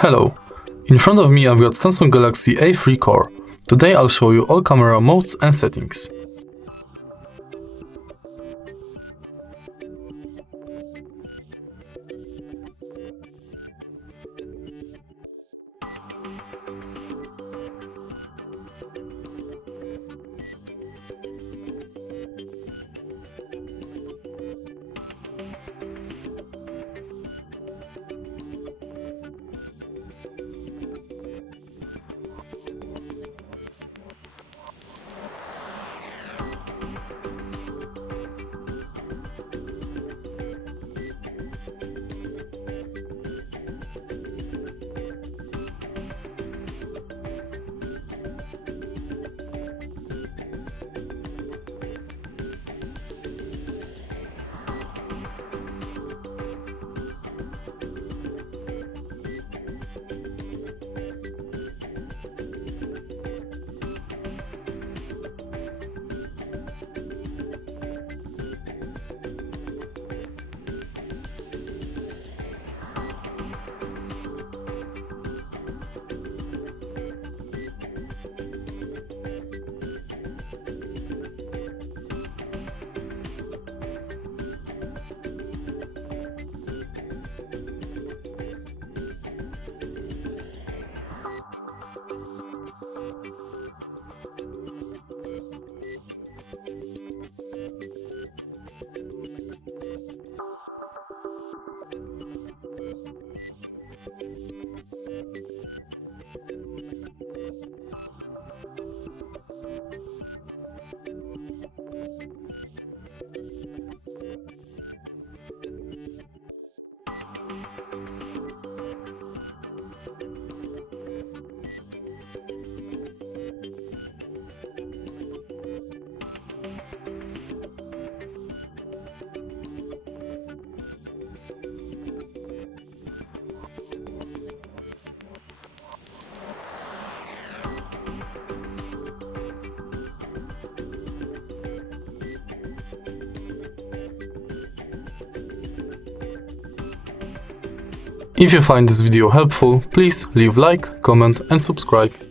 Hello, in front of me I've got Samsung Galaxy A3 Core. Today I'll show you all camera modes and settings. If you find this video helpful, please leave like, comment and subscribe.